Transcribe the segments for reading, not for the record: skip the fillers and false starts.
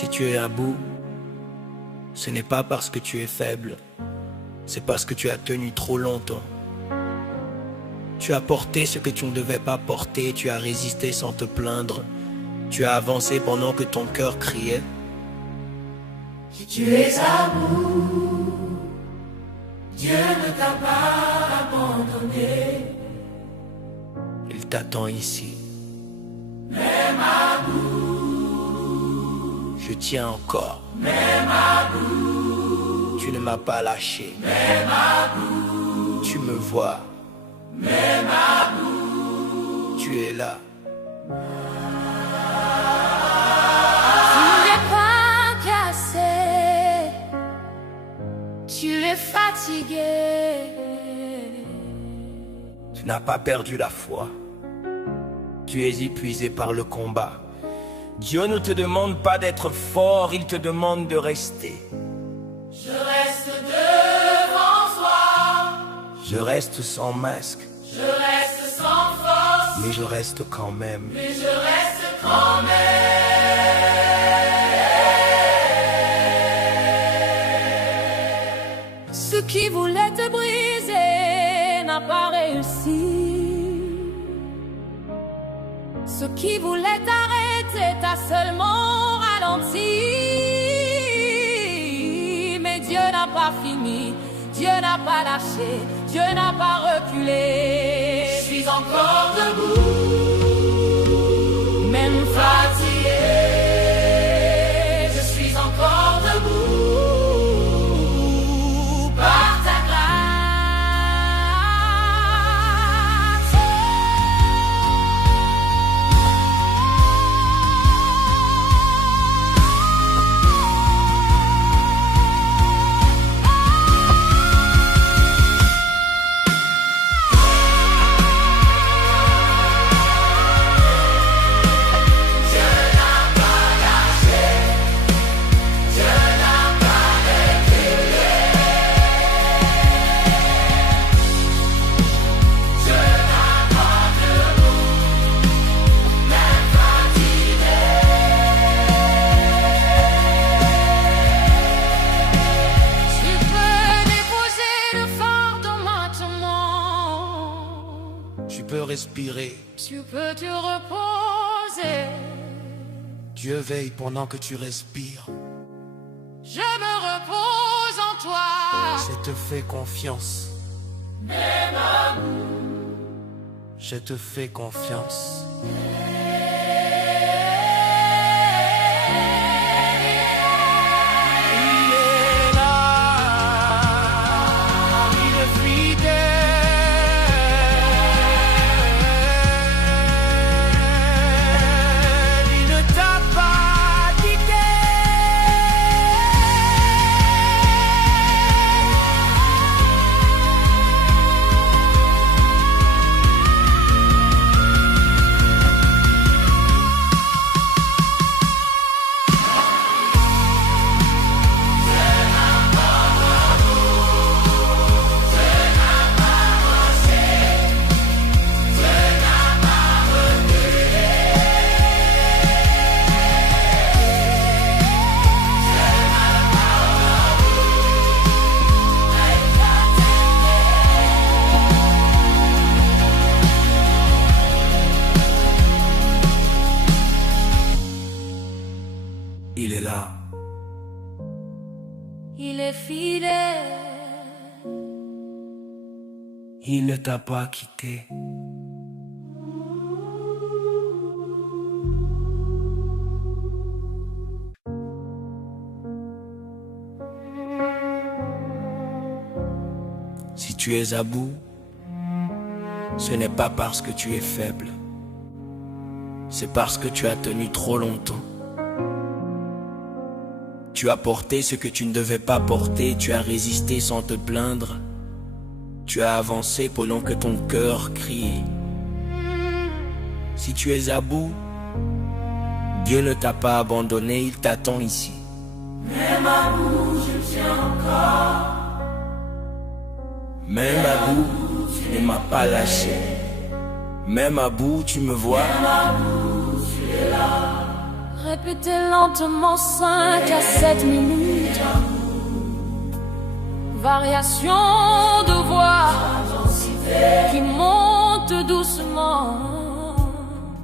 Si tu es à bout, ce n'est pas parce que tu es faible, c'est parce que tu as tenu trop longtemps. Tu as porté ce que tu ne devais pas porter, tu as résisté sans te plaindre, tu as avancé pendant que ton cœur criait. Si tu es à bout, Dieu ne t'a pas abandonné. Il t'attend ici. Même à bout, je tiens encore. Même à bout, tu ne m'as pas lâché. Même à bout, tu me vois. Même à bout, tu es là. Tu n'es pas cassé, tu es fatigué. Tu n'as pas perdu la foi. Tu es épuisé par le combat. Dieu ne te demande pas d'être fort, il te demande de rester. Je reste devant toi. Je reste sans masque. Je reste sans force. Mais je reste quand même. Mais je reste quand même. Ce qui voulait te briser n'a pas réussi. Ce qui voulait t'arrêter t'a seulement ralenti. Mais Dieu n'a pas fini, Dieu n'a pas lâché, Dieu n'a pas reculé. Je suis encore debout, même fatigué. Je suis encore debout par ta grâce. Tu peux respirer. Tu peux te reposer. Dieu veille pendant que tu respires. Je me repose en toi. Je te fais confiance. Même à bout. Je te fais confiance. Il est là. Il est fidèle. Il ne t'a pas quitté. Si tu es à bout, ce n'est pas parce que tu es faible. C'est parce que tu as tenu trop longtemps. Tu as porté ce que tu ne devais pas porter, tu as résisté sans te plaindre. Tu as avancé pendant que ton cœur criait. Si tu es à bout, Dieu ne t'a pas abandonné, il t'attend ici. Même à bout, je tiens encore. Même à bout, tu ne m'as pas lâché. Même à bout, tu me vois. Même à bout, tu es là. Répétez lentement 5 à 7 minutes. Variation de voix qui monte doucement.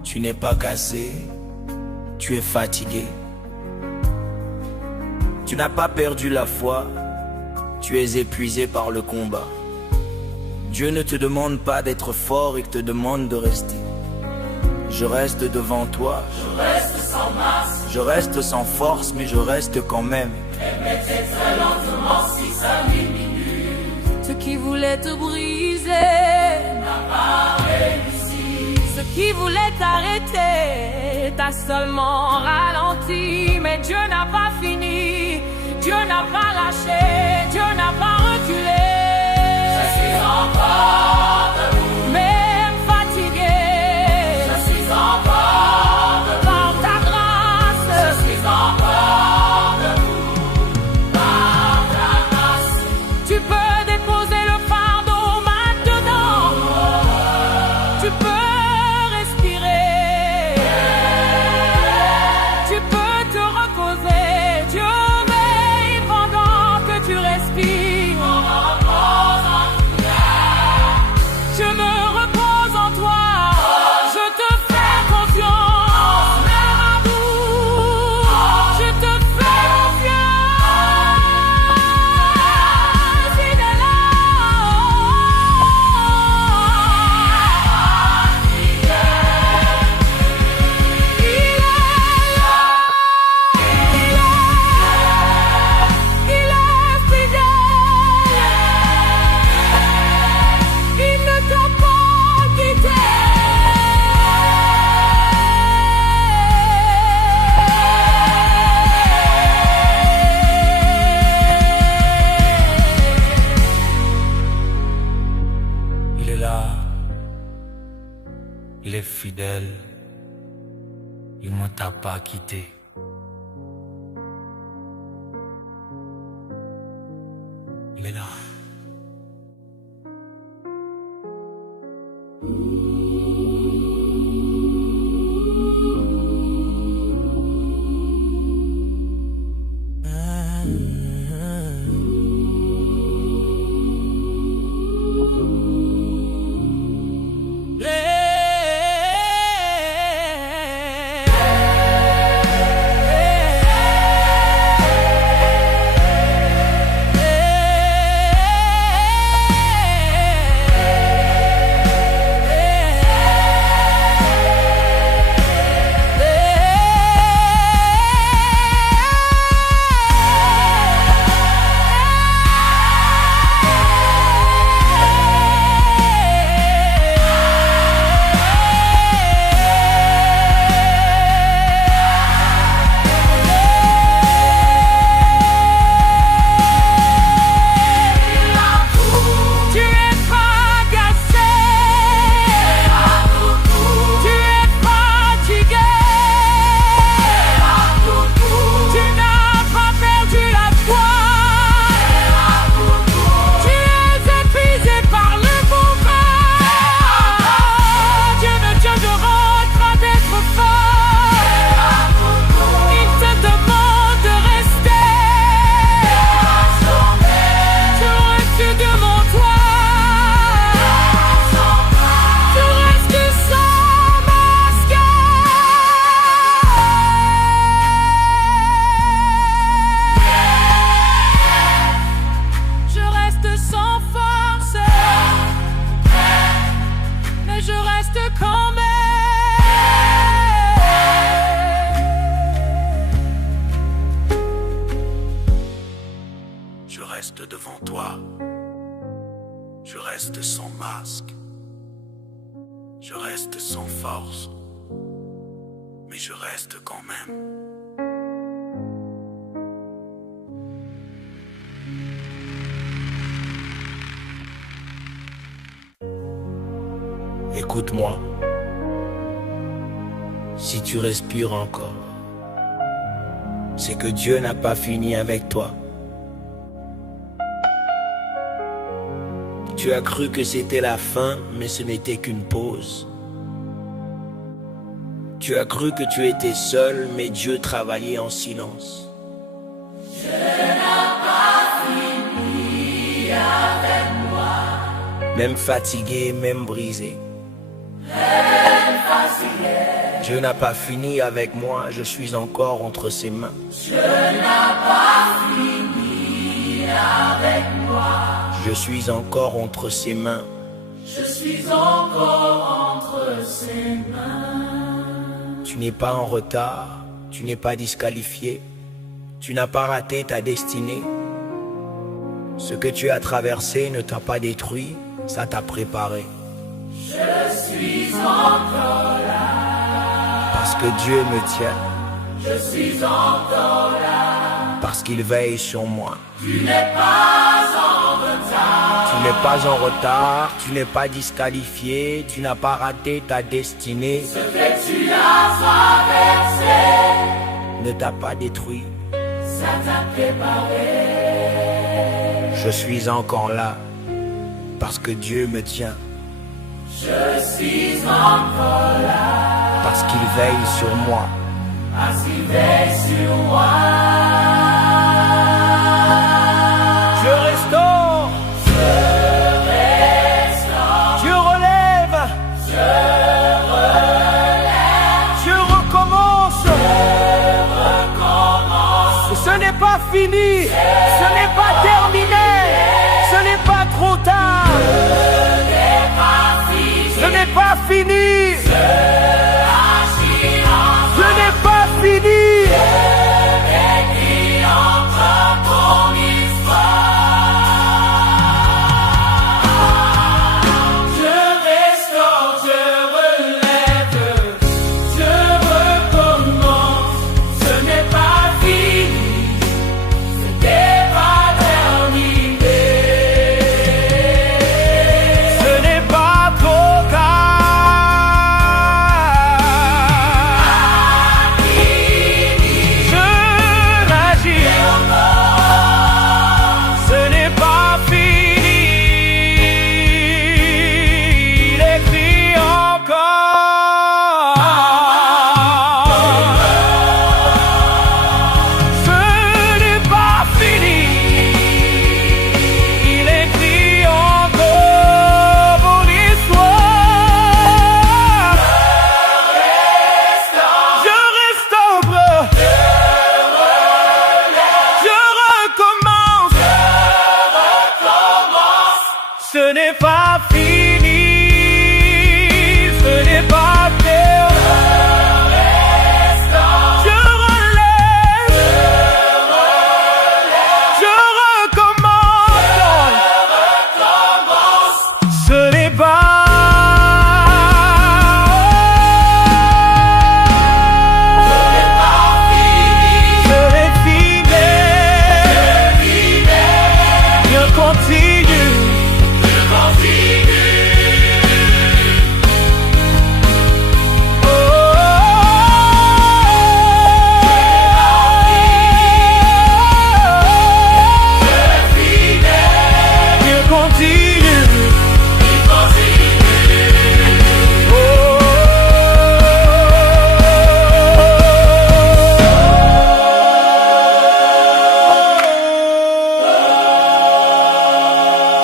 Tu n'es pas cassé, tu es fatigué. Tu n'as pas perdu la foi, tu es épuisé par le combat. Dieu ne te demande pas d'être fort, il te demande de rester. Je reste devant toi, je reste sans masque, je reste sans force, mais je reste quand même. Répétez très lentement 6 à 8 minutes. Ce qui voulait te briser n'a pas réussi. Ce qui voulait t'arrêter t'a seulement ralenti. Mais Dieu n'a pas fini, Dieu n'a pas lâché, Dieu n'a pas reculé. Je suis encore debout, même fatigué. Je suis encore debout, par ta grâce. Je suis encore debout, par ta grâce. Tu peux déposer le fardeau maintenant. Tu peux respirer. Tu peux te reposer. Dieu veille pendant que tu respires. Je me repose en toi, je te fais confiance, mon amour, je te fais confiance, il est là, il est fidèle. Il ne t'a pas quitté. Il est là, il est fidèle, il ne t'a pas quitté. Il est là. Je reste devant toi, je reste sans masque, je reste sans force, mais je reste quand même. Écoute-moi, si tu respires encore, c'est que Dieu n'a pas fini avec toi. Tu as cru que c'était la fin, mais ce n'était qu'une pause. Tu as cru que tu étais seul, mais Dieu travaillait en silence. Je n'ai pas fini avec moi. Même fatigué, même brisé. Même fatigué. Dieu n'a pas fini avec moi, je suis encore entre ses mains. Je n'ai pas fini avec moi. Je suis encore entre ses mains. Je suis encore entre ses mains. Tu n'es pas en retard, tu n'es pas disqualifié. Tu n'as pas raté ta destinée. Ce que tu as traversé ne t'a pas détruit, ça t'a préparé. Je suis encore là. Parce que Dieu me tient. Je suis encore là. Parce qu'il veille sur moi. Tu n'es pas en retard. Tu n'es pas en retard, tu n'es pas disqualifié, tu n'as pas raté ta destinée. Ce que tu as traversé ne t'a pas détruit. Ça t'a préparé. Je suis encore là parce que Dieu me tient. Je suis encore là parce qu'il veille sur moi. Parce qu'il veille sur moi. Je restaure. Je relève. Je recommence. Ce n'est pas fini. Ce n'est pas terminé. Ce n'est pas trop tard. Ce n'est pas fini. Ce n'est pas fini. Ce n'est pas fini, ce n'est pas terminé. Je relève, je recommence. Ce n'est pas fini, je continue.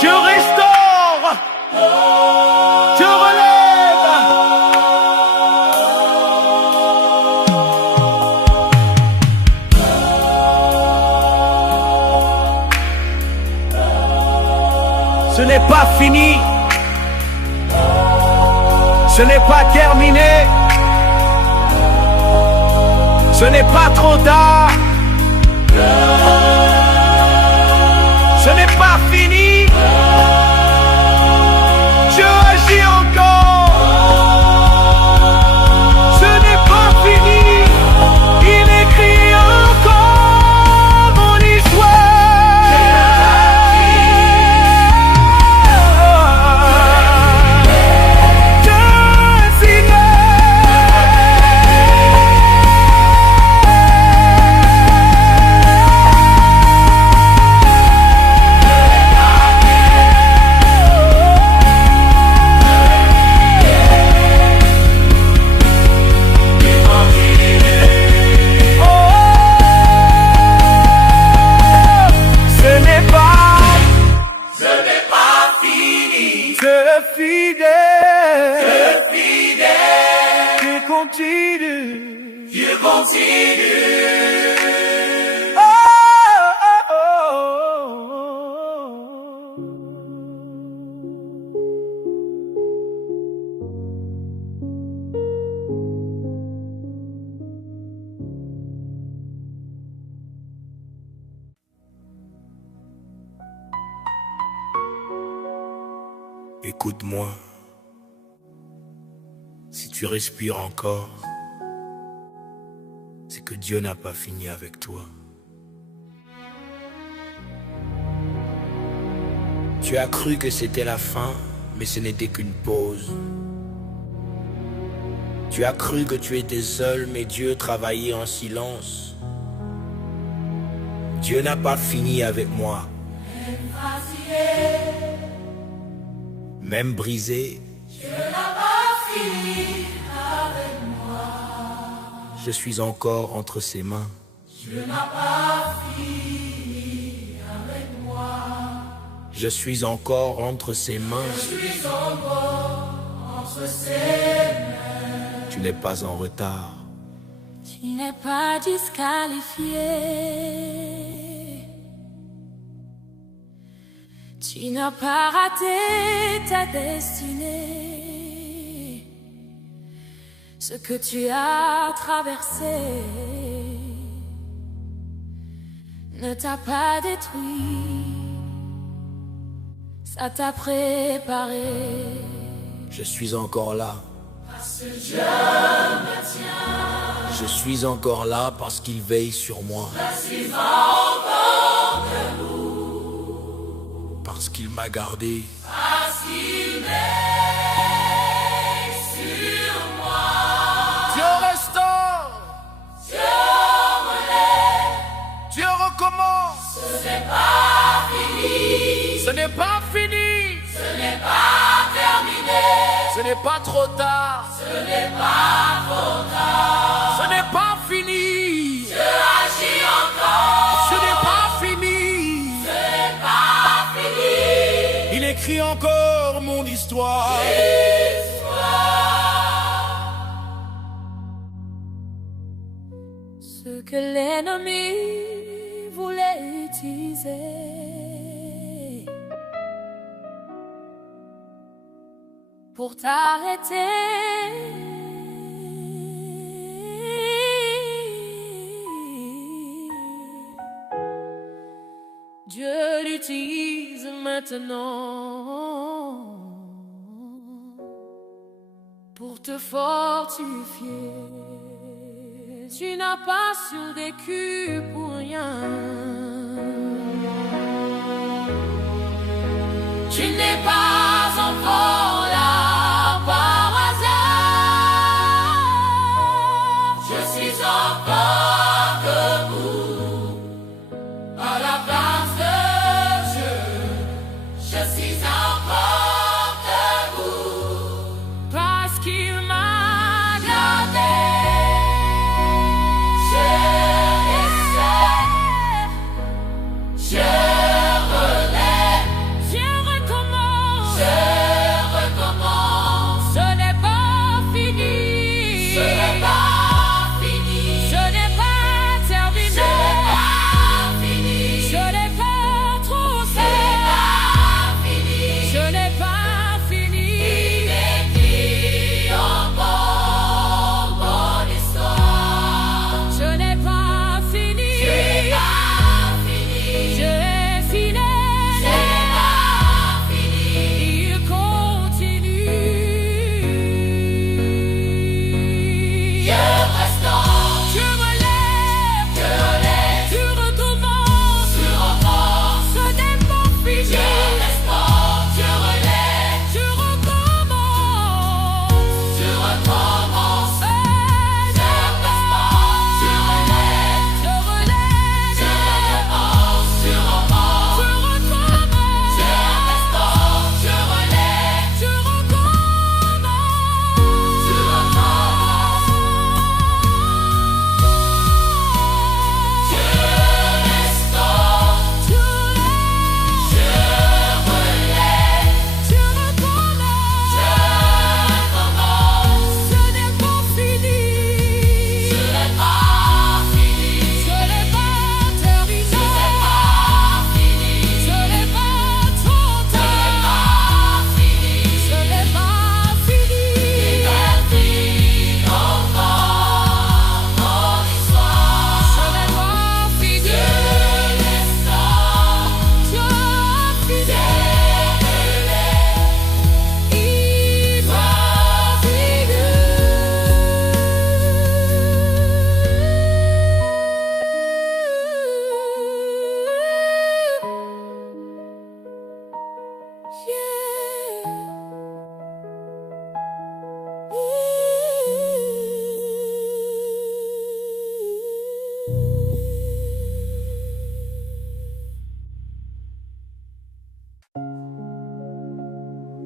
Je restaure, je relève. Ce n'est pas fini, ce n'est pas terminé, ce n'est pas trop tard. Ce n'est pas fini. Je agis encore. Ce n'est pas fini. Il écrit encore mon histoire. Je suis là. Que fidèle, Dieu continue, Dieu continue. Écoute-moi, si tu respires encore, c'est que Dieu n'a pas fini avec toi. Tu as cru que c'était la fin, mais ce n'était qu'une pause. Tu as cru que tu étais seul, mais Dieu travaillait en silence. Dieu n'a pas fini avec moi. Même brisé, Dieu n'a pas fini avec moi. Je suis encore entre ses mains. Dieu n'a pas fini avec moi. Je suis encore entre ses mains. Je suis encore entre ses mains. Tu n'es pas en retard. Tu n'es pas disqualifié. Tu n'as pas raté ta destinée. Ce que tu as traversé ne t'a pas détruit. Ça t'a préparé. Je suis encore là. Parce que Dieu me tient. Je suis encore là parce qu'il veille sur moi. Parce qu'il va encore debout. Parce qu'il m'a gardé. Parce qu'il veille sur moi. Dieu restaure. Dieu relève. Dieu recommence. Ce n'est pas fini. Ce n'est pas fini. Ce n'est pas terminé. Ce n'est pas trop tard. Ce n'est pas trop tard. Ce n'est pas fini. Dieu agit encore. Ce n'est pas fini. Ce n'est pas fini. Il écrit encore mon histoire. Ce que l'ennemi voulait utiliser pour t'arrêter, Dieu l'utilise maintenant pour te fortifier. Tu n'as pas survécu pour rien. Tu n'es pas encore là par hasard. Je suis encore debout à la place de Dieu. Je suis encore debout parce qu'il m'a gardé. Je relève, je recommence.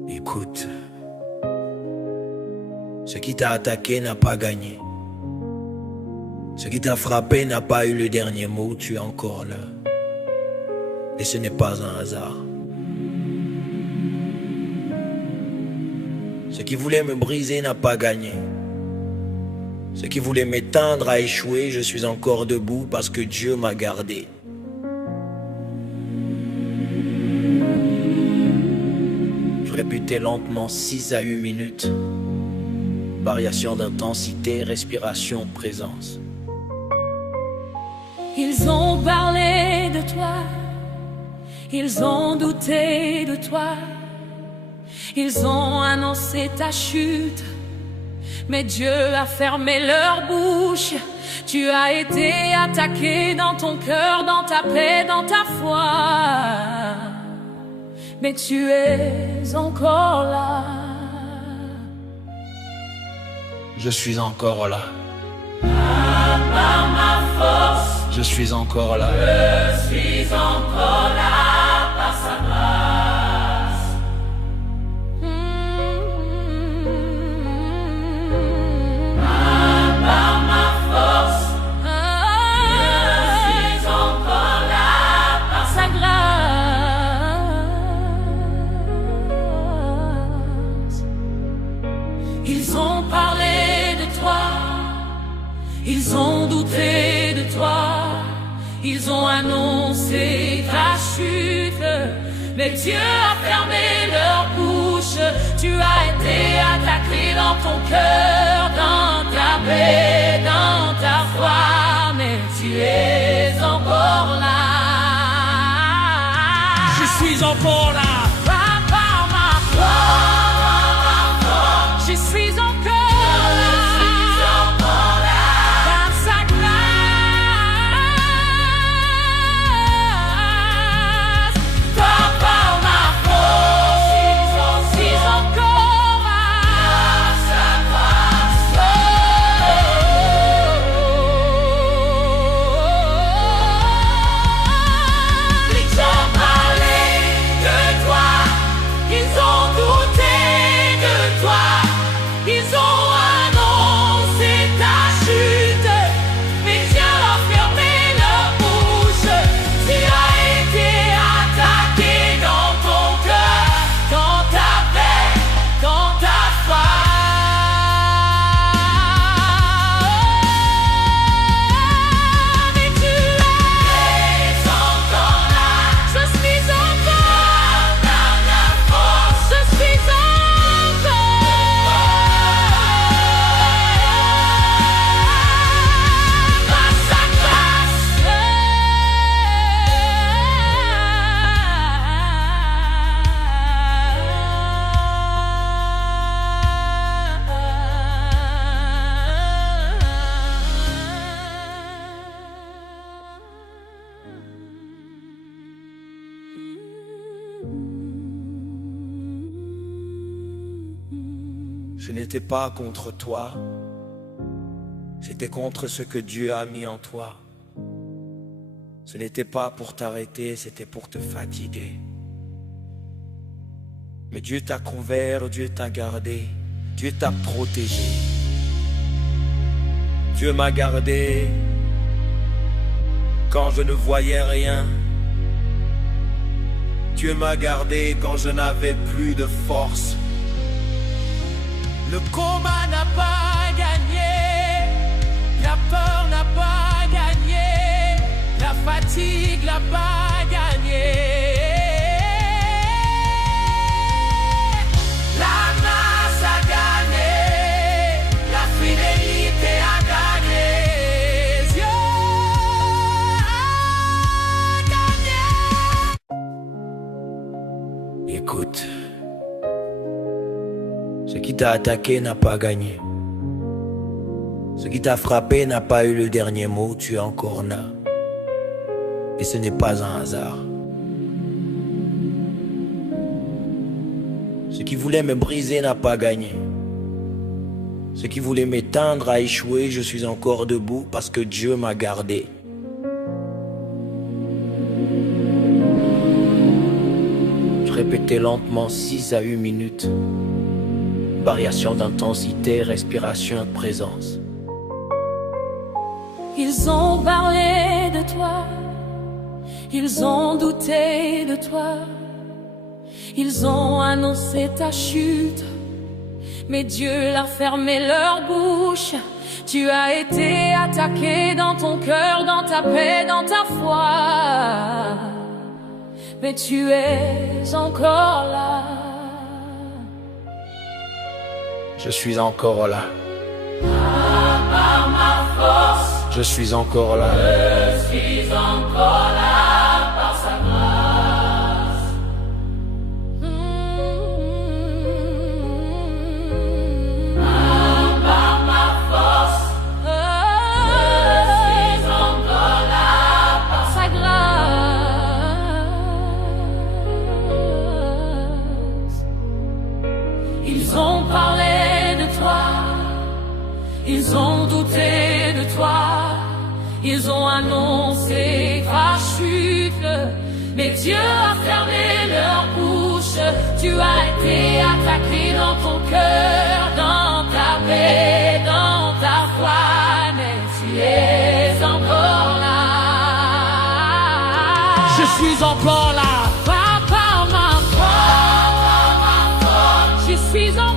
Écoute, ce qui t'a attaqué n'a pas gagné. Ce qui t'a frappé n'a pas eu le dernier mot, tu es encore là. Et ce n'est pas un hasard. Ce qui voulait me briser n'a pas gagné. Ce qui voulait m'éteindre a échoué, je suis encore debout parce que Dieu m'a gardé. Je répétais lentement 6 à 8 minutes. Variation d'intensité, respiration, présence. Ils ont parlé de toi, ils ont douté de toi, ils ont annoncé ta chute, mais Dieu a fermé leur bouche. Tu as été attaqué dans ton cœur, dans ta paix, dans ta foi, mais tu es encore là. Je suis encore là. Pas par ma force, je suis encore là. Je suis encore là par sa grâce. Pas par ma force, je suis encore là par sa grâce. Ils ont parlé de toi, ils ont douté de toi, ils ont annoncé ta chute, mais Dieu a fermé leur bouche. Tu as été attaqué dans ton cœur, dans ta paix, dans ta foi, mais tu es encore là. Je suis encore là. Pas par ma force, je suis encore là. Ce n'était pas contre toi, c'était contre ce que Dieu a mis en toi. Ce n'était pas pour t'arrêter, c'était pour te fatiguer. Mais Dieu t'a couvert, Dieu t'a gardé, Dieu t'a protégé. Dieu m'a gardé quand je ne voyais rien. Dieu m'a gardé quand je n'avais plus de force. Le combat n'a pas gagné, la peur n'a pas gagné, la fatigue n'a pas gagné. La masse a gagné, la fidélité a gagné, Dieu a gagné. Écoute. Ce qui t'a attaqué n'a pas gagné. Ce qui t'a frappé n'a pas eu le dernier mot, tu es encore là. Et ce n'est pas un hasard. Ce qui voulait me briser n'a pas gagné. Ce qui voulait m'éteindre a échoué, je suis encore debout parce que Dieu m'a gardé. répéter lentement 6 à 8 minutes. Variation d'intensité, respiration, présence. Ils ont parlé de toi, ils ont douté de toi, ils ont annoncé ta chute, mais Dieu a fermé leur bouche. Tu as été attaqué dans ton cœur, dans ta paix, dans ta foi, mais tu es encore là. Je suis encore là. Par ma force, je suis encore là. Je suis encore là par sa grâce. Par ma force, je suis encore là par sa grâce. Ils ont parlé de toi, ils ont douté de toi, ils ont annoncé ta chute, mais Dieu a fermé leur bouche. Tu as été attaqué dans ton cœur, dans ta paix, dans ta foi, mais tu es encore là. Je suis encore là. Pas par ma force, je suis encore.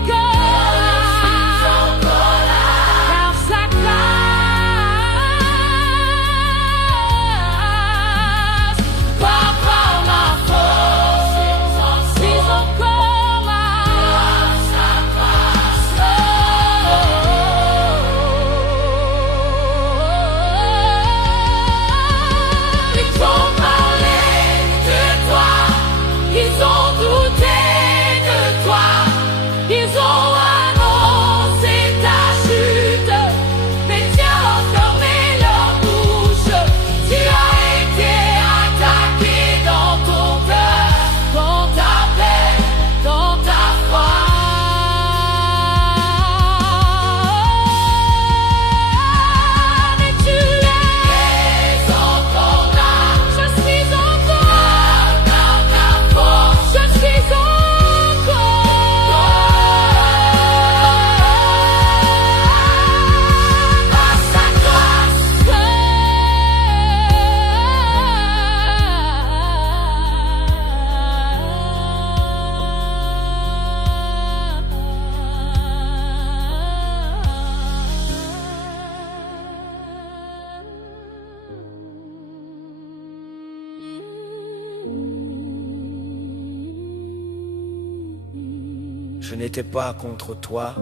Je n'étais pas contre toi,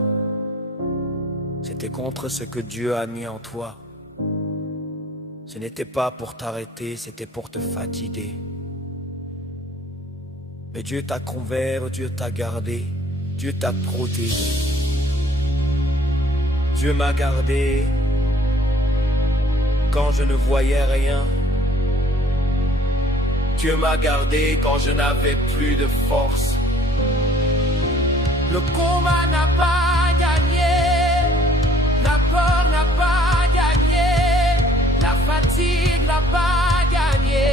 c'était contre ce que Dieu a mis en toi. Ce n'était pas pour t'arrêter, c'était pour te fatiguer. Mais Dieu t'a couvert, Dieu t'a gardé, Dieu t'a protégé. Dieu m'a gardé quand je ne voyais rien. Dieu m'a gardé quand je n'avais plus de force. Le combat n'a pas gagné, la peur n'a pas gagné, la fatigue n'a pas gagné.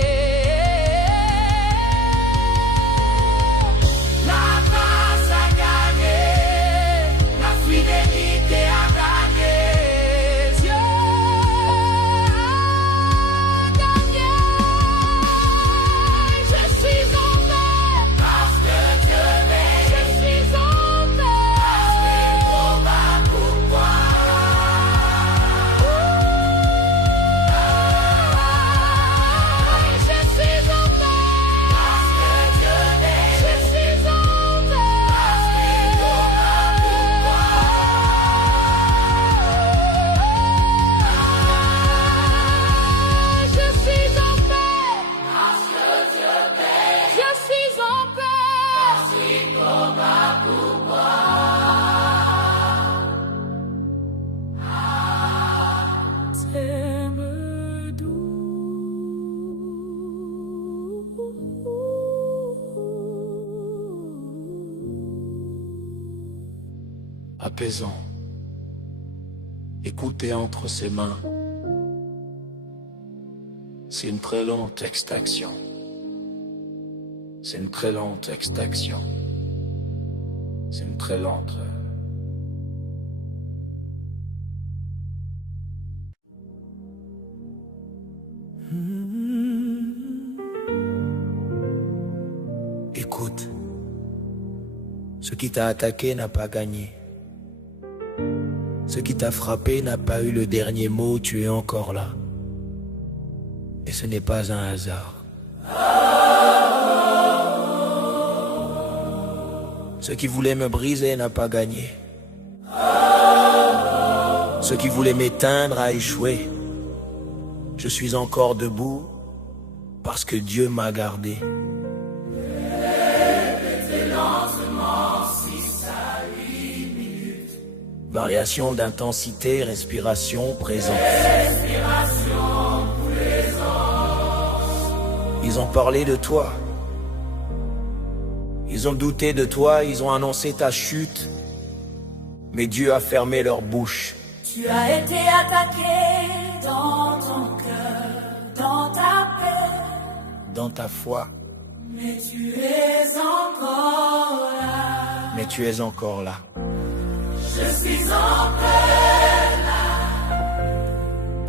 La grâce a gagné, la fidélité a gagné. Dieu a gagné. Je suis en paix parce que Dieu m'aime. Je suis en apaisant. Écouter entre ses mains, c'est une très longue extinction. C'est une très lente extraction. C'est une très lente... Écoute, ce qui t'a attaqué n'a pas gagné. Ce qui t'a frappé n'a pas eu le dernier mot, tu es encore là. Et ce n'est pas un hasard. Ce qui voulait me briser n'a pas gagné. Ce qui voulait m'éteindre a échoué. Je suis encore debout parce que Dieu m'a gardé. Variation d'intensité, respiration, présence. Ils ont parlé de toi. Ils ont douté de toi, ils ont annoncé ta chute. Mais Dieu a fermé leur bouche. Tu as été attaqué dans ton cœur, dans ta paix, dans ta foi. Mais tu es encore là. Mais tu es encore là. Je suis encore là,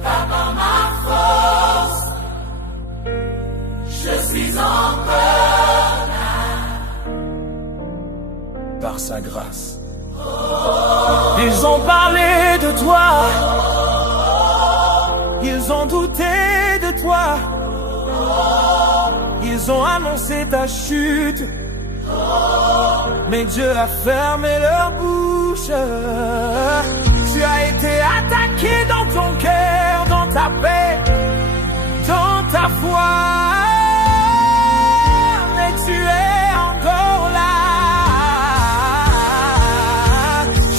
pas par ma force. Je suis encore là, par sa grâce. Ils ont parlé de toi, ils ont douté de toi, ils ont annoncé ta chute, mais Dieu a fermé leur bouche. Tu as été attaqué dans ton cœur, dans ta paix, dans ta foi, mais tu es encore là.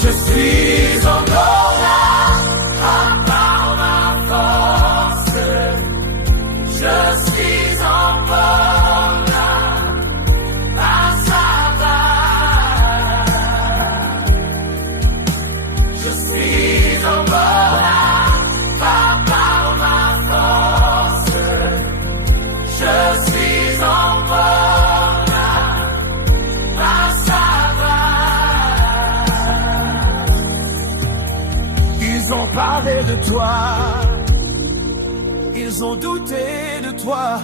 Je suis encore là, à part ma force. Je suis encore là, à sa grâce. Je suis encore là, à part ma force. Je suis encore là, à sa grâce. Ils ont parlé de toi, ils ont douté de toi,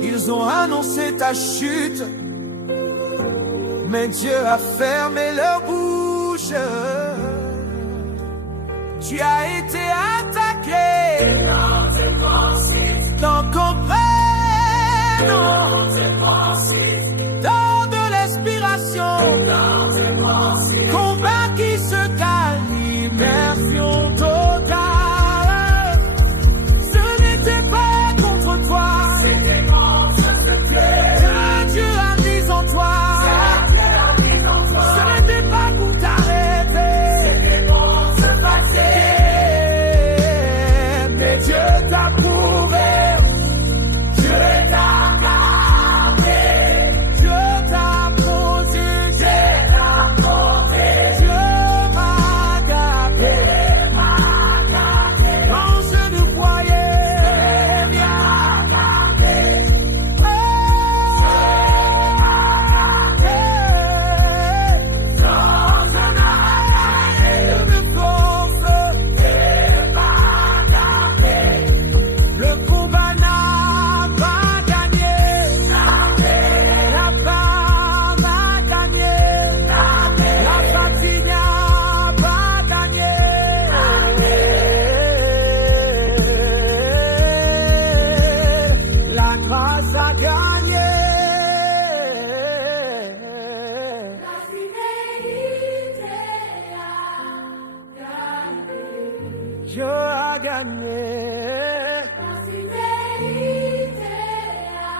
ils ont annoncé ta chute, mais Dieu a fermé leur bouche. Tu as été attaqué dans tes pensées, dans ton père, dans tes pensées, dans de l'expiration, dans tes pensées, combat qui se gagne, immersion totale. Ce n'était pas contre toi, c'était contre Dieu. Dieu a mis en toi, ce n'était pas pour t'arrêter, c'était pour se passer. Mais Dieu t'a prouvé, Dieu t'a gardé, Dieu t'a protégé, Dieu m'a gardé. Quand je ne croyais bien gardé, quand je n'avais de force, le combat n'a pas gagné, la part n'a gagné, la fatigue n'a pas gagné, la grâce a gagné. la fidélité a gagné. Dieu a gagné. La fidélité a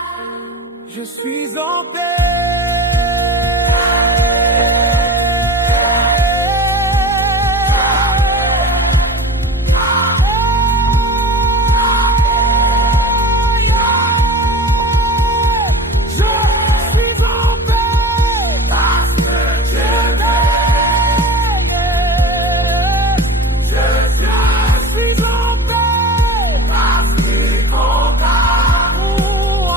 Je suis en paix. Je suis en paix parce que Dieu m'aime. Je suis en paix parce que ton amour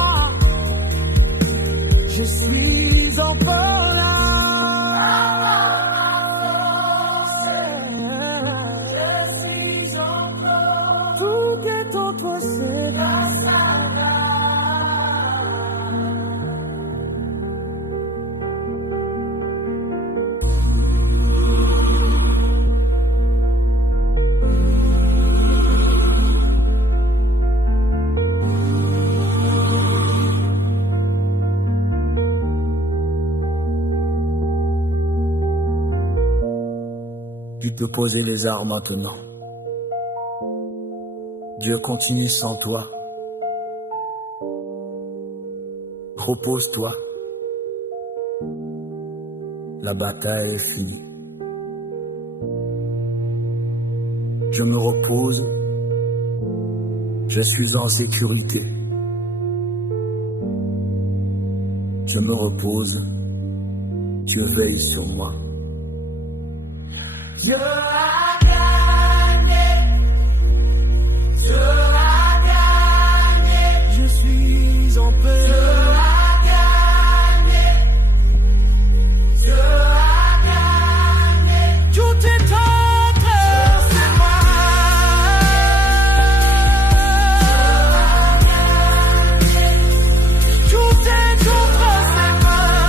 Tu te posais les armes maintenant. Dieu continue sans toi. Repose-toi. La bataille est finie. Je me repose. Je suis en sécurité. Je me repose. Dieu veille sur moi. Dieu a gagné. Dieu a gagné. Je suis en paix. Dieu a gagné. Dieu a gagné. Tout est entre ses mains. Tout est entre ses mains.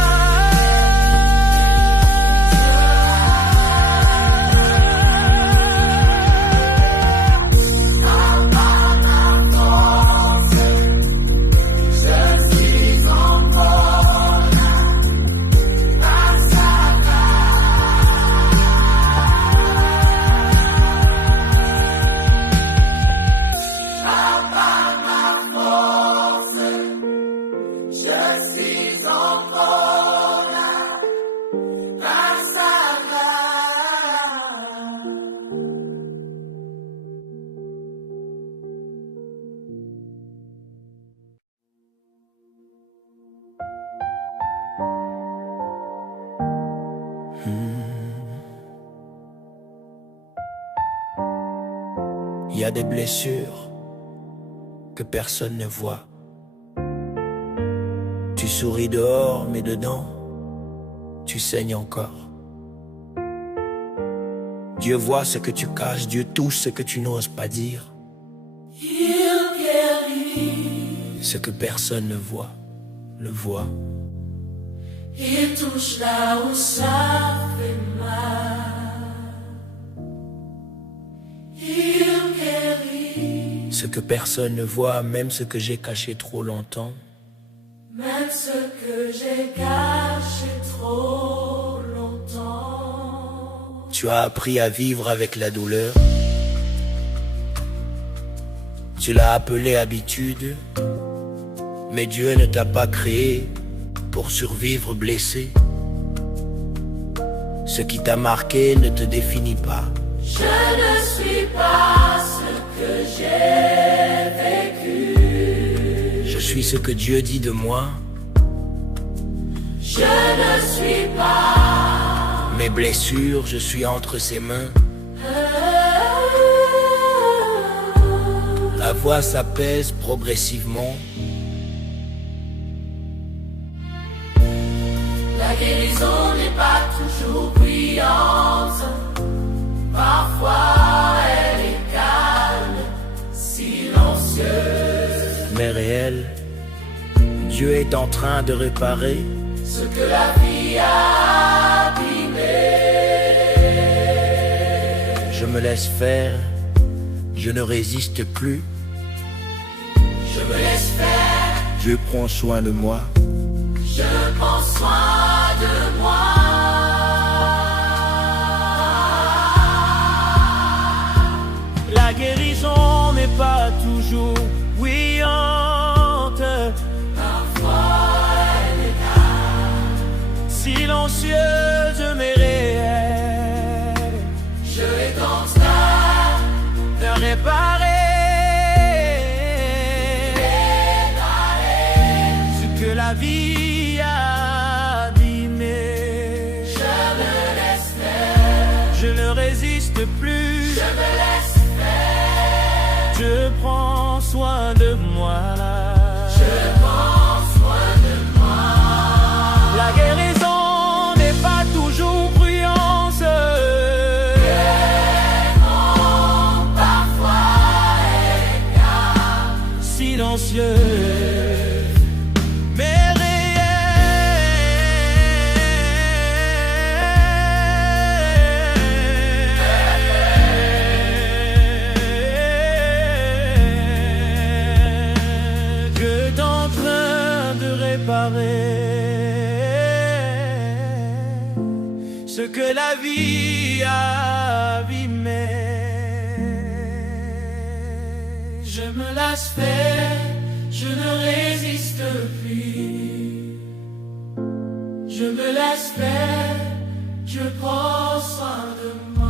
Il y a des blessures que personne ne voit. Tu souris dehors, mais dedans, tu saignes encore. Dieu voit ce que tu caches, Dieu touche ce que tu n'oses pas dire. Il guérit. Ce que personne ne voit, le voit. Il touche là où ça fait mal. Il guérit. Ce que personne ne voit, même ce que j'ai caché trop longtemps. Même ce que j'ai caché trop longtemps. Tu as appris à vivre avec la douleur. Tu l'as appelée habitude. Mais Dieu ne t'a pas créé pour survivre blessé. Ce qui t'a marqué ne te définit pas. Je ne suis pas ce que j'ai vécu. Je suis ce que Dieu dit de moi. Je ne suis pas. Mes blessures, je suis entre ses mains. La voix s'apaise progressivement. La guérison n'est pas toujours brillante. Parfois elle est calme, silencieuse. Mais réelle, Dieu est en train de réparer ce que la vie a abîmé. Je me laisse faire, je ne résiste plus. Je me laisse faire. Dieu prend soin de moi. Je prends soin de moi. La guérison n'est pas toujours brillante. Parfois elle est calme, Silencieuse mais réelle. je vais dans ça De réparer ce que la vie a abîmé. je me laisse faire. Je ne résiste plus. Je me laisse faire. Je prends soin de moi. Je prends soin de moi. La guérison n'est pas toujours bruyante. Non, parfois elle est calme, Silencieuse mais réelle. Que t'es en train de réparer ce que la vie a Je me laisse faire, je ne résiste plus. Je me laisse faire, je prends soin de moi.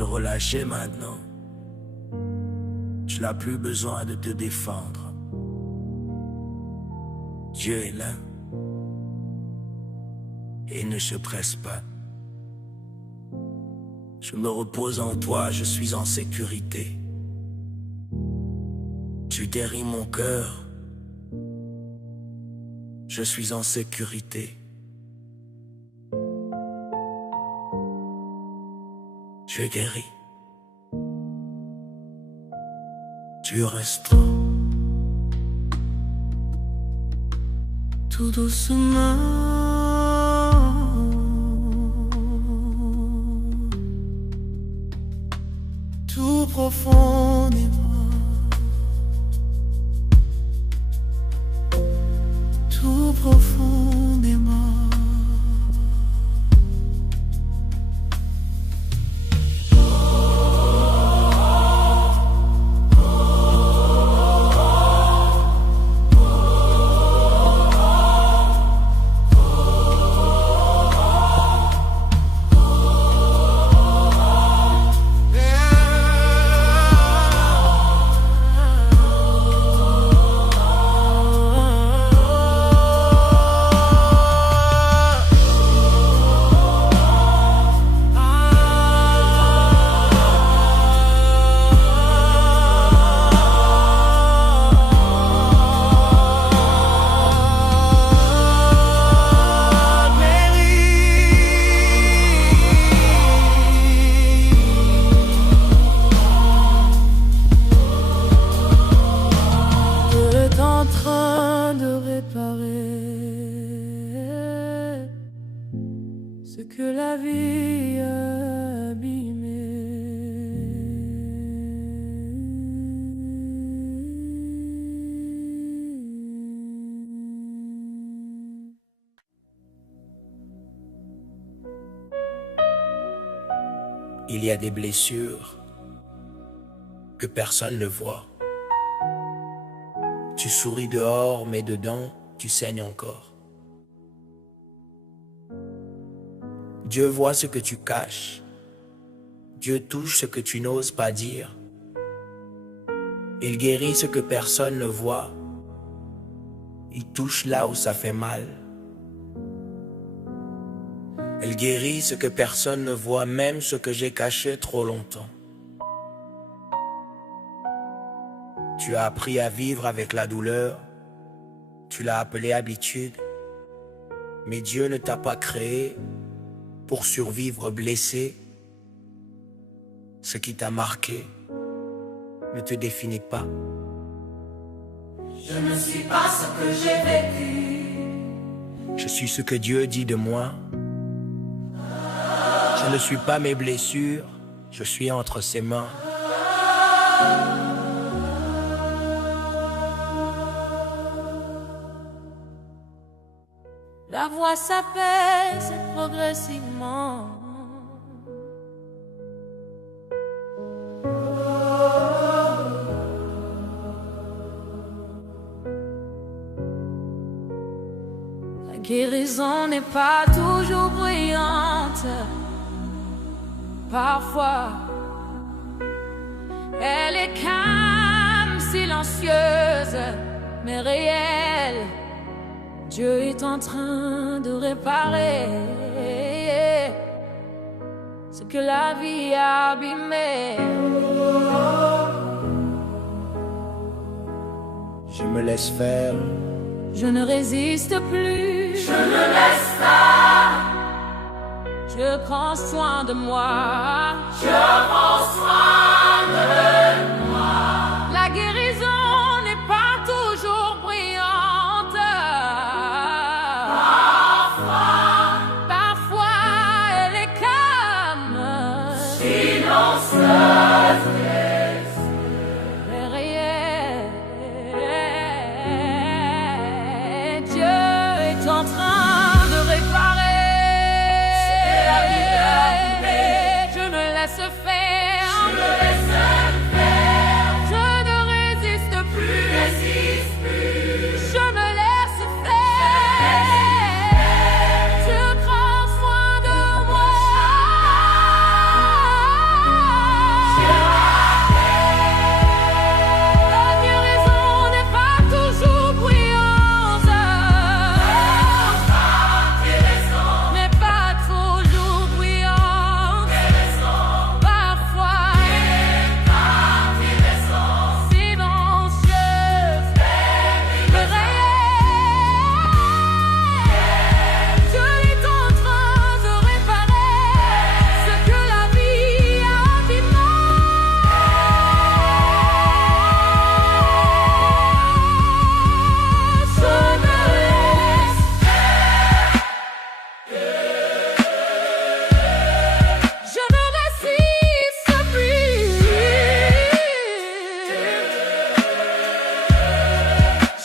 Relâché maintenant, tu n'as plus besoin de te défendre. Dieu est là et ne se presse pas. Je me repose en toi, je suis en sécurité. Tu guéris mon cœur, je suis en sécurité. Je guéris. Tu resteras. Tout doucement, tout profondément, tout profondément. Ce que la vie a abîmé. Il y a des blessures que personne ne voit. Tu souris dehors, mais dedans, tu saignes encore. Dieu voit ce que tu caches. Dieu touche ce que tu n'oses pas dire. Il guérit ce que personne ne voit. Il touche là où ça fait mal. Il guérit ce que personne ne voit, même ce que j'ai caché trop longtemps. Tu as appris à vivre avec la douleur. Tu l'as appelée habitude. Mais Dieu ne t'a pas créé pour survivre blessé. Ce qui t'a marqué ne te définit pas. Je ne suis pas ce que j'ai vécu. Je suis ce que Dieu dit de moi. Je ne suis pas mes blessures, je suis entre ses mains. La voix s'apaise progressivement. La La guérison n'est pas toujours bruyante. Parfois, elle est calme, silencieuse, mais réelle. Dieu est en train de réparer ce que la vie a abîmé. Je me laisse faire. Je ne résiste plus. Je me laisse pas. Je prends soin de moi. Je prends soin de moi. La guérison n'est pas toujours brillante. Parfois elle est calme, silencieuse, mais réelle. Dieu est en train de réparer. Je me laisse faire. Je me laisse faire. Je ne résiste plus. Je me laisse faire. Je prends soin de moi. La guérison n'est pas toujours bruyante, mais pas toujours bruyante. Parfois silencieuse, mais réelle. Dieu est en train de réparer ce que la vie a abîmé. Je ne résiste plus.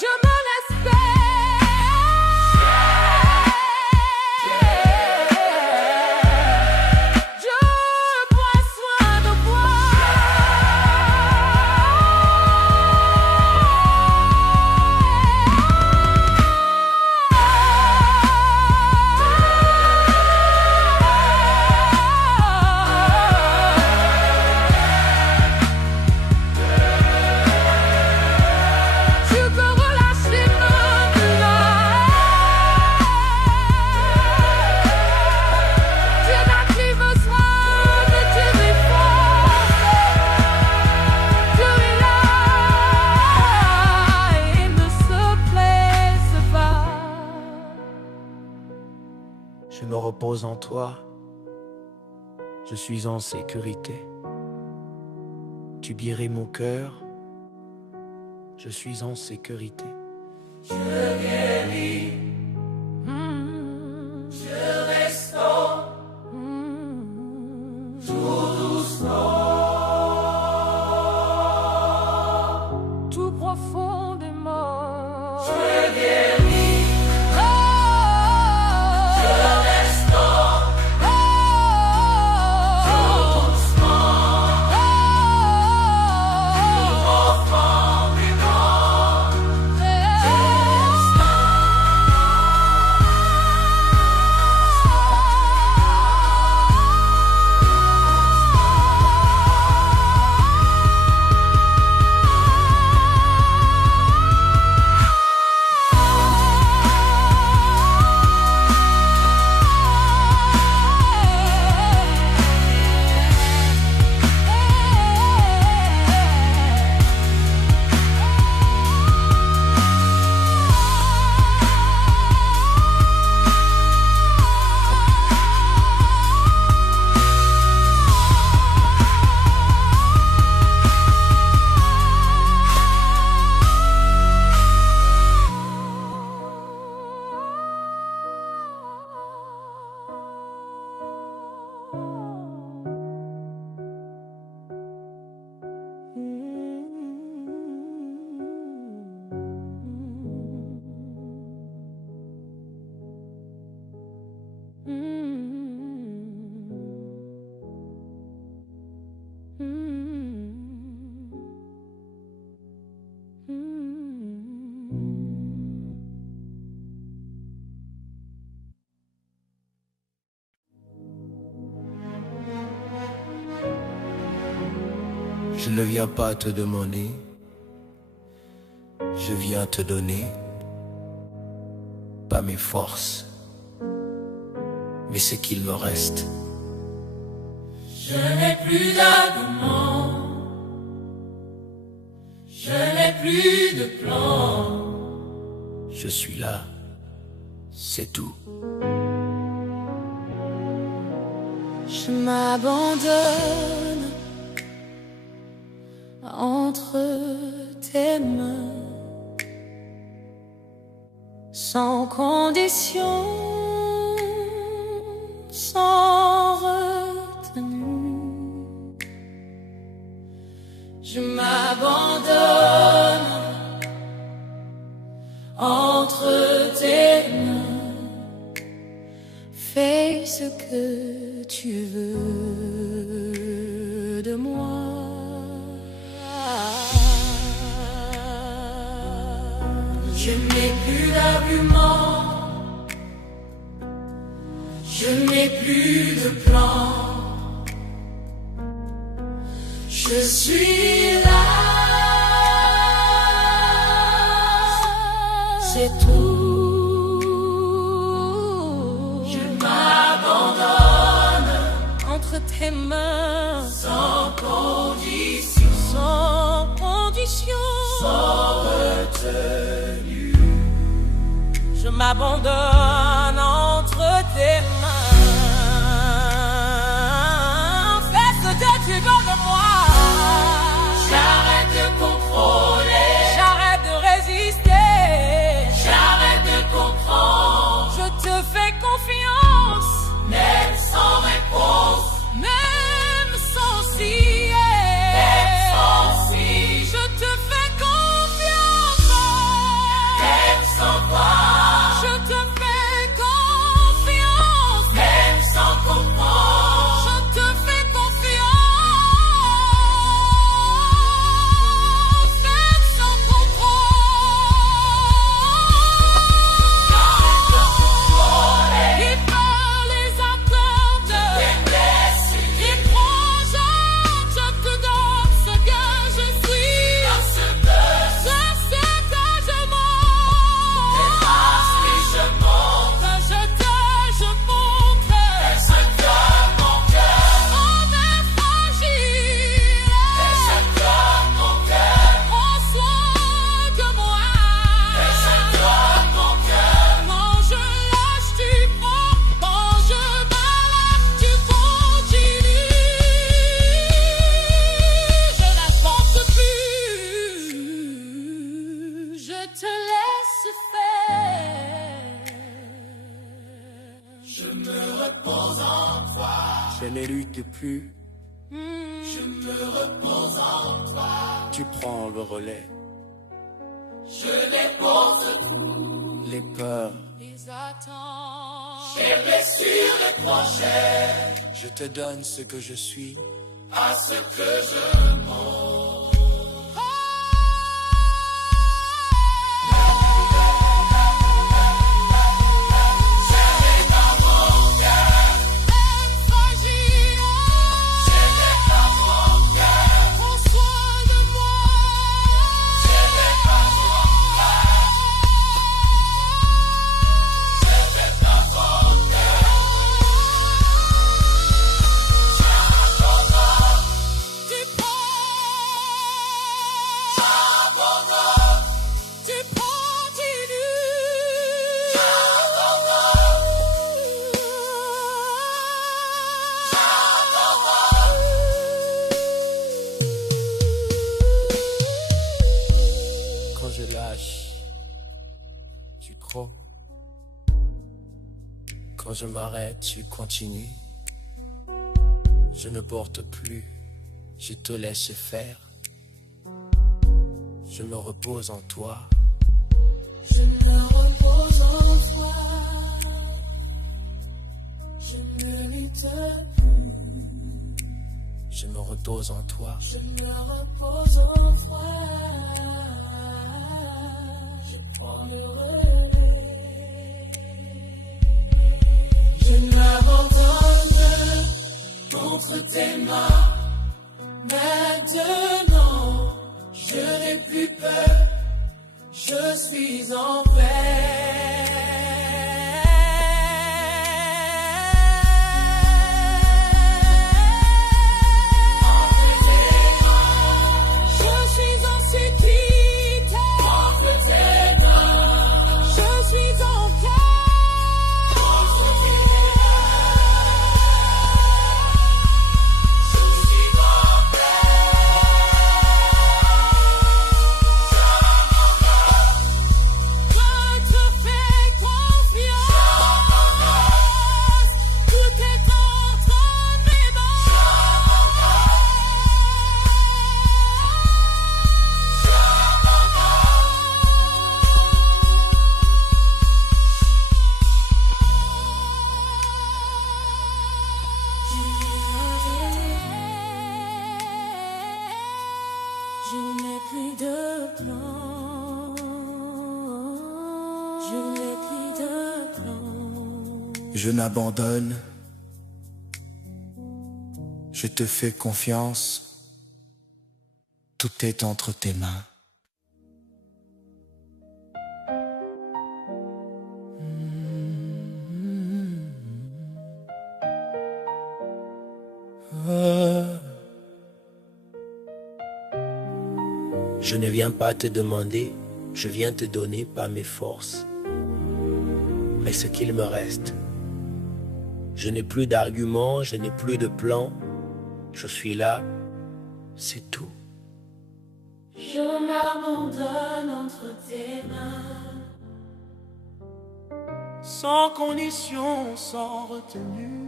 Je me laisse faire. Je prends soin de moi. Tu peux relâcher maintenant. Tu n'as plus besoin de te défendre. Dieu est là et ne se blesse pas. Je me repose en toi. Je suis en sécurité. Tu guéris mon cœur. Je suis en sécurité. Je guéris, je restaure, tout doucement. Tout profondément. Je guéris, je restaure, tout doucement. Tout profondément. Je ne viens pas te demander, je viens te donner, pas mes forces, mais ce qu'il me reste. Je n'ai plus d'arguments, je n'ai plus de plan. Je suis là, c'est tout. Je m'abandonne entre tes mains, sans condition, sans retenue. Je m'abandonne entre tes mains. Fais ce que tu veux de moi. Je n'ai plus d'arguments, je n'ai plus de plan. Je suis là, C'est tout. je m'abandonne Entre tes mains, sans condition, sans condition, sans retenue. je m'abandonne entre tes mains. Fais ce que tu veux de moi. J'arrête de contrôler, J'arrête de résister. j'arrête de comprendre, Je te fais confiance, même sans réponse, même sans scier. même sans si, Je te fais confiance, même sans voir, je te fais confiance, même sans comprendre. je te fais confiance, même sans contrôle. Il parle les accorde, il projette que dans ce que je suis, c'est ce que je montre, que je montre, on est fragile, prends soin de moi, quand je lâche tu prends, quand je m'arrête tu continues, je n'apporte plus, je te laisse faire. Je me repose en toi, Je ne lutte plus, je me repose en toi, tu prends le relais. je dépose tout, Les peurs, Les attentes, les blessures, les projets, je te donne ce que je suis. à ce que je montre. fragile, prends soin de moi, tu Quand je lâche, tu crois. Quand je m'arrête, tu continues. Je ne porte plus, je te laisse faire. Je me repose en toi. Je me repose en toi, je ne lutte plus, Je me repose en toi. je me repose en toi, je prends le relais, je m'abandonne contre tes mains, Maintenant, je n'ai plus peur, je suis en paix. Je n'ai plus de plan. Je n'ai plus de plan. Je n'abandonne. Je te fais confiance. Tout est entre tes mains. Je ne viens pas te demander, je viens te donner pas mes forces, mais ce qu'il me reste. Je n'ai plus d'arguments, je n'ai plus de plan. Je suis là, c'est tout. Je m'abandonne entre tes mains. Sans condition, sans retenue.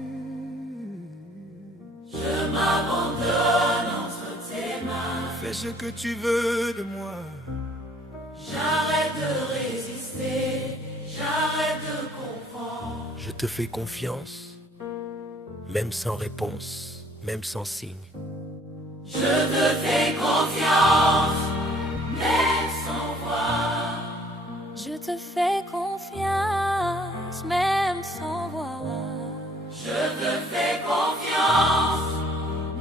Je m'abandonne entre tes mains. Fais ce que tu veux de moi. J'arrête de résister, j'arrête de comprendre. Je te fais confiance, même sans réponse, même sans signe. Je te fais confiance, même sans voix. Je te fais confiance, même sans voix. Je te fais confiance,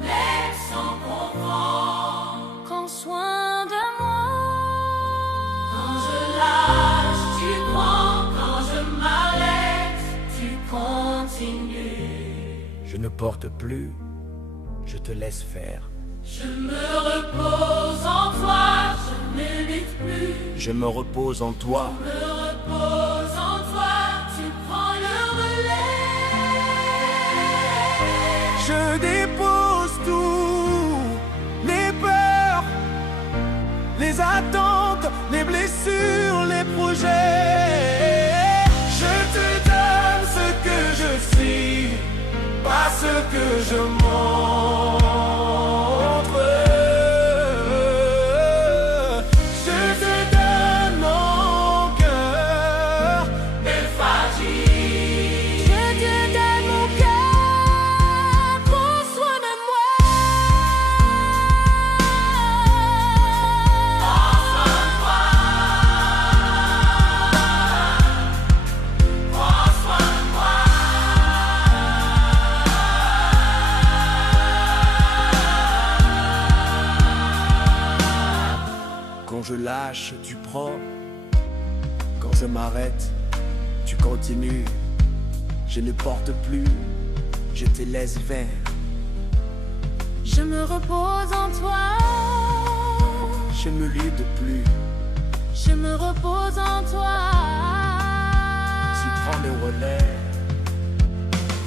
même sans comprendre. Prends soin de moi. Quand je lâche, tu prends. Quand je m'arrête, tu continues. Je ne porte plus, je te laisse faire. Je me repose en toi, je ne lutte plus. Je me repose en toi. Je me repose en toi, tu prends le relais. Je dépose tout, les peurs, les attentes, les blessures, les projets. Je te donne ce que je suis, pas ce que je montre. Je te donne mon cœur, belle fragile. Je te donne mon cœur, prends soin de moi. Prends soin de moi. Prends soin de moi. Quand je lâche, tu prends. Quand je m'arrête, tu continues. Je ne porte plus, je te laisse faire. Je me repose en toi. Je ne lutte plus, Je me repose en toi. tu prends le relais.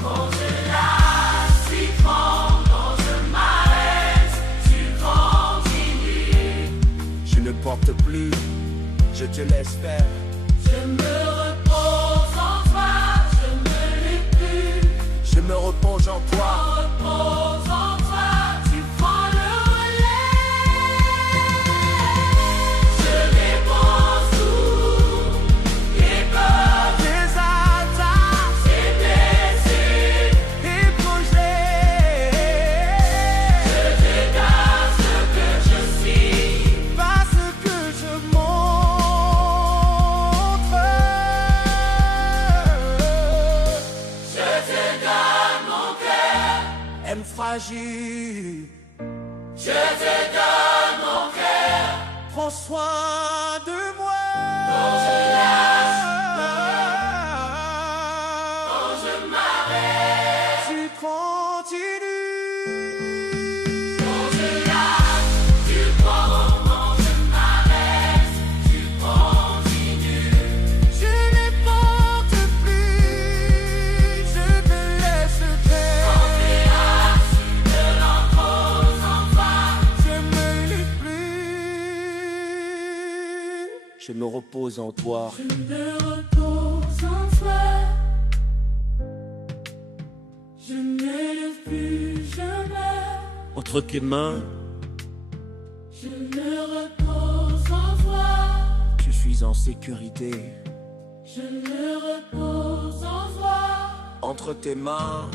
Quand je lâche, tu prends. Quand je m'arrête, tu continues. Je ne porte plus, je te laisse faire. Je me repose en toi. Je ne lutte plus. Je me repose en toi. Repose en toi. Tu prends le relais. Je dépose tout. Les peurs, Les attaques les blessures. et projets. Je dégage ce que je suis. Pas ce que je montre. Je te donne mon cœur. Aime fragile. Je Je te donne mon cœur. Prends soin de moi. Quand je lâche, quand je m'arrête, Tu continues. quand je lâche, tu prends. Quand je m'arrête, tu continues. Je ne porte plus, je te laisse faire. Quand t'es assis de l'encre sans fin, Je me lis plus. Je me repose en toi. Je me repose en toi. Je n'élève plus jamais. Entre tes mains, Je me repose en toi. je suis en sécurité. Je me repose en toi. Entre tes mains,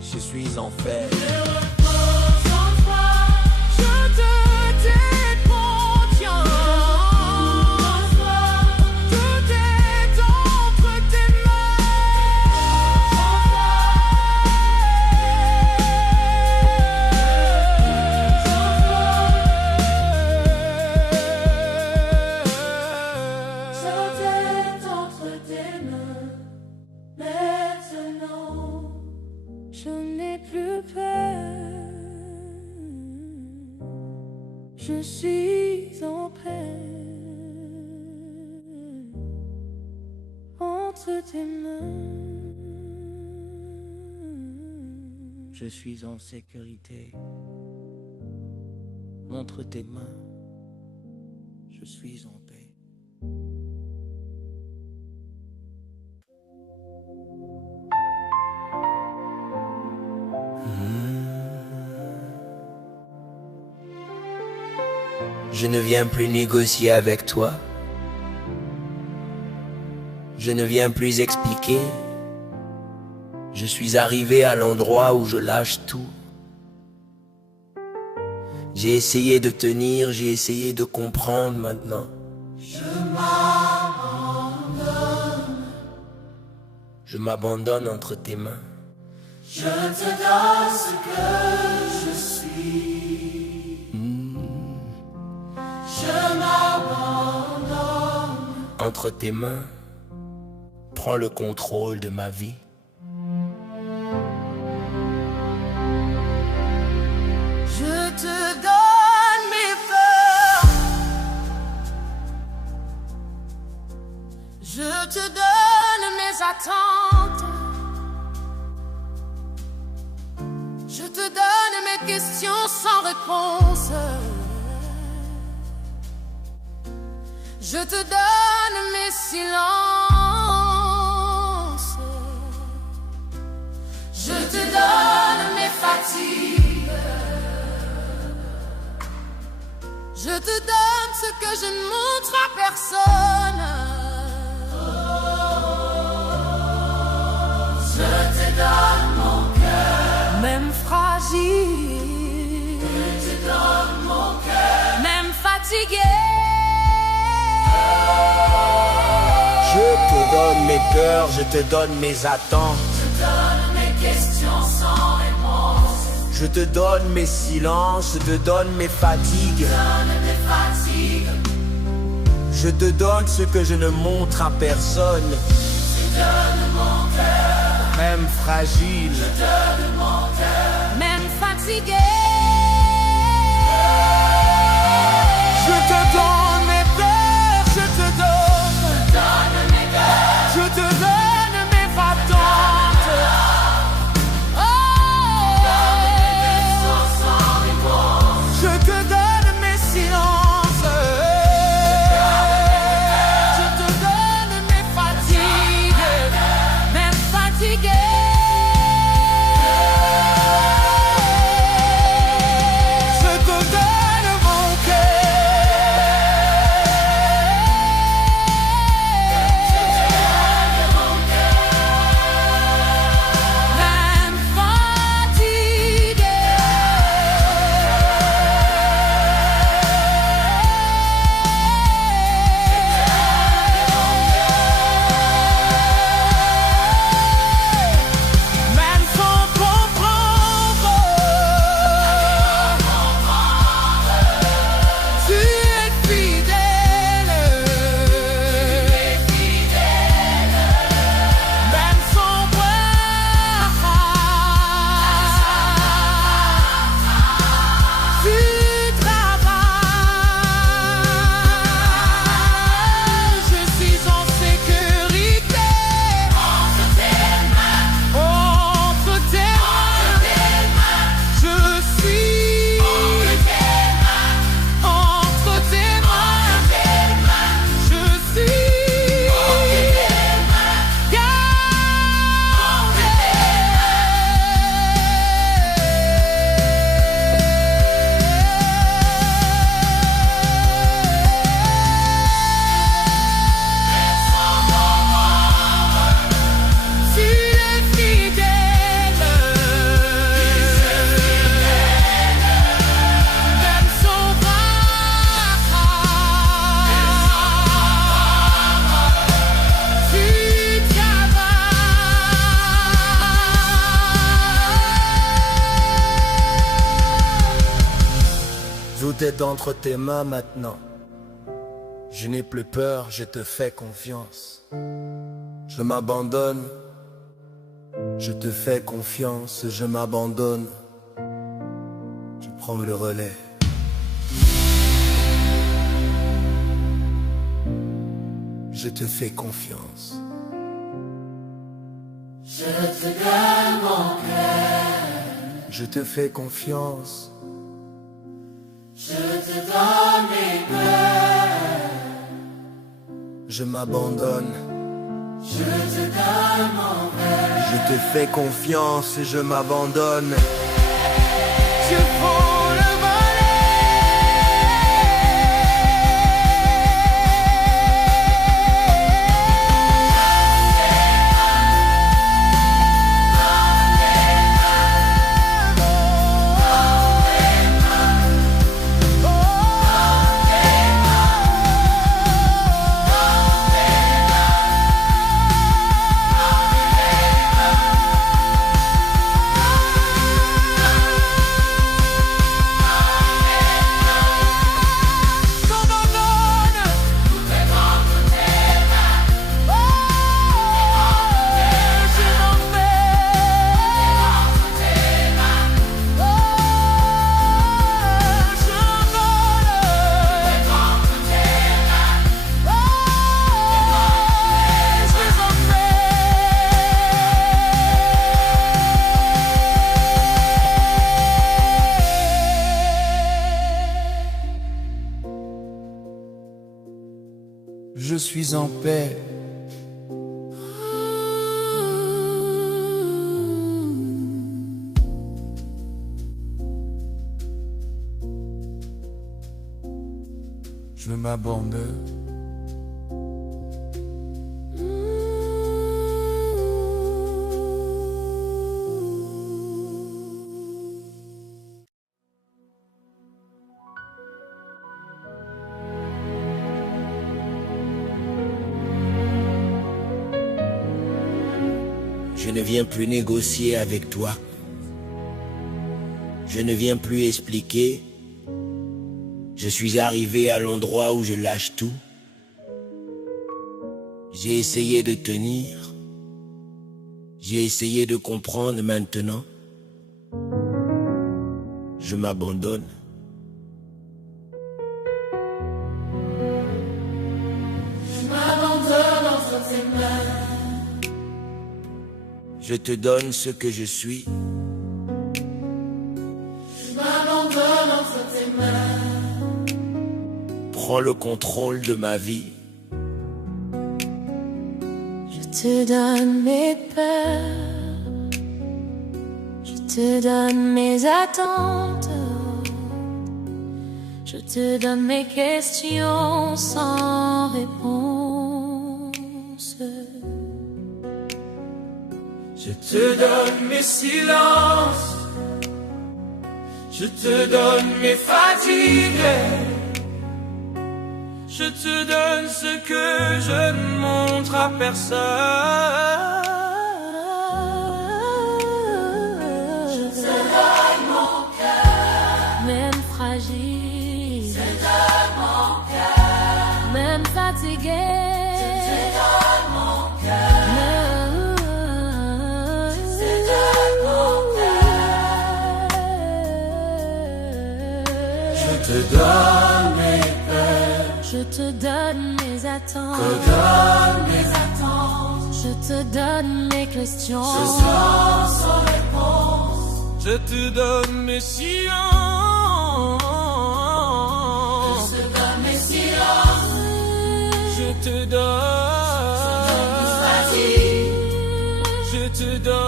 je suis en paix. Je me repose en toi. Je te dis confiance. Tout est entre tes Tout est entre tes mains. Maintenant, je n'ai plus peur. Je suis en paix. Entre tes mains. Je suis en sécurité. Entre tes mains, je suis en paix. Je ne viens plus négocier avec toi. Je ne viens plus expliquer. Je suis arrivé à l'endroit où je lâche tout. J'ai essayé de tenir, j'ai essayé de comprendre maintenant. Je m'abandonne entre tes mains. je te donne ce que je suis. Je m'abandonne. Entre tes mains, prends le contrôle de ma vie. Je te donne mes peurs. Je te donne mes attentes. Je te donne mes questions sans réponse. Je te donne mes silences. Je te donne mes fatigues. Je te donne ce que je ne montre à personne. Je te donne mon cœur. Même fragile, Je te donne mon cœur. même fatigué. Je te donne mes peurs, je te donne mes attentes. Je te donne mes questions sans réponse. Je te donne mes silences, je te donne mes fatigues. Je te donne mes fatigues. Je te donne ce que je ne montre à personne. Je te donne mon cœur. Même fragile, Je te donne mon cœur. Même fatigué. je te donne mes peurs, je te donne. Donne mes cœurs. Je te donne mes attentes. Oh, Sans réponse. je te donne mes silences. Je te donne mes fatigues. Même fatigué. Tout est entre tes mains maintenant. Je n'ai plus peur, je te fais confiance. Je m'abandonne. Je te fais confiance, je m'abandonne. Je prends le relais. Je te fais confiance. Je te donne mon cœur. Je te fais confiance. Je te donne mes peurs. Je m'abandonne. Je te donne mon cœur. Je te fais confiance et je m'abandonne. Je prends le Je suis en paix. Je m'abandonne. Je ne viens plus négocier avec toi. Je ne viens plus expliquer. Je suis arrivé à l'endroit où je lâche tout. J'ai essayé de tenir. J'ai essayé de comprendre maintenant. Je m'abandonne. Je m'abandonne entre tes mains. Je te donne ce que je suis. Je m'abandonne entre tes mains. Prends le contrôle de ma vie. Je te donne mes peurs. Je te donne mes attentes. Je te donne mes questions sans réponse. Je te donne mes silences. Je te donne mes fatigues. Je te donne ce que je ne montre à personne. Je te donne mon cœur. Même fragile. Je te donne mon cœur. Même fatigué. Je te donne mon cœur. Je te donne mon cœur. Je te donne mes peurs. Je te donne mes attentes. Je te donne mes attentes. Je te donne mes questions. Sans réponse. Je te donne mes silences. Je te donne mes silences. Je te donne. Je te donne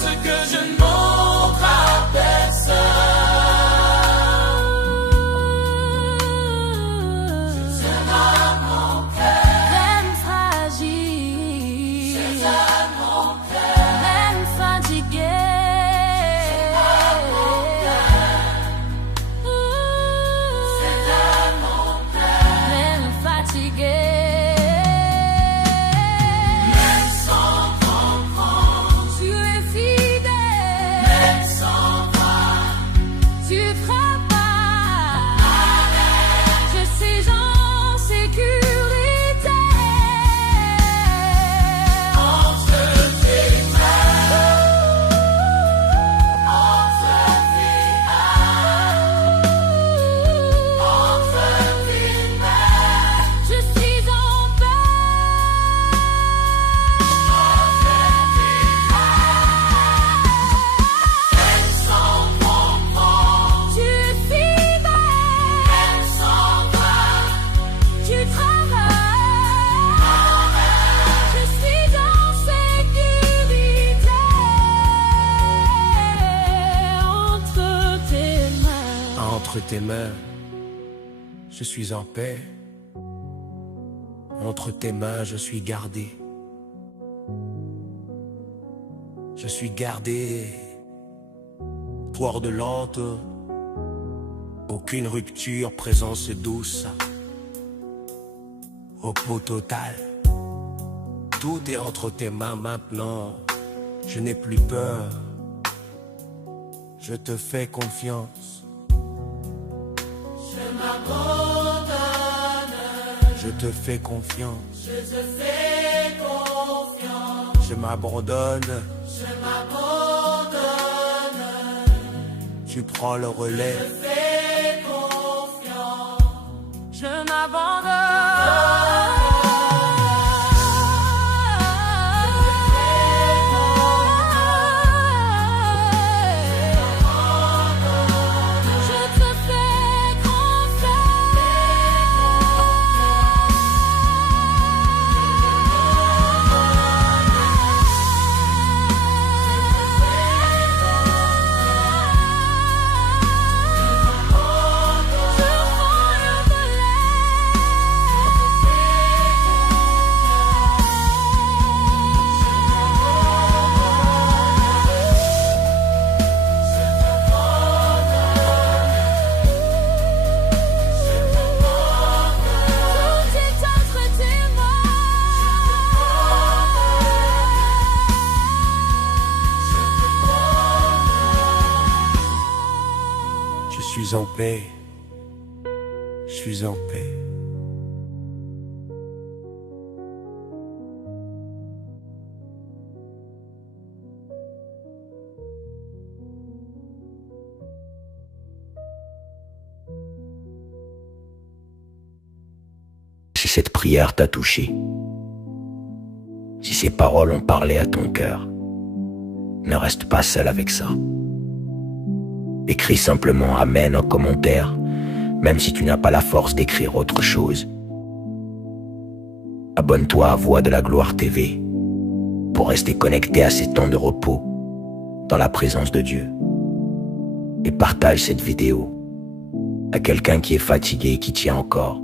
ce que je ne montre à personne. Je te donne mon cœur. Même fragile. Je te donne mon cœur. Même fatigué. Je te donne mon cœur. Même fatigué. Même sans comprendre. Tu es fidèle. tes mains, je suis en paix. Entre tes mains, je suis gardé. Je suis gardé. Poire de lente, aucune rupture, présence douce. Repos total. Tout est entre tes mains maintenant. Je n'ai plus peur. Je te fais confiance. Je m'abandonne. Je te fais confiance. Je te fais confiance. Je m'abandonne. Je m'abandonne. Tu prends le relais. Je fais confiance. Je m'abandonne. Je suis en paix. Je suis en paix. Si cette prière t'a touché, si ces paroles ont parlé à ton cœur, ne reste pas seul avec ça. Écris simplement Amen en commentaire, même si tu n'as pas la force d'écrire autre chose. Abonne-toi à Voix de la Gloire TV pour rester connecté à ces temps de repos dans la présence de Dieu. Et partage cette vidéo à quelqu'un qui est fatigué et qui tient encore.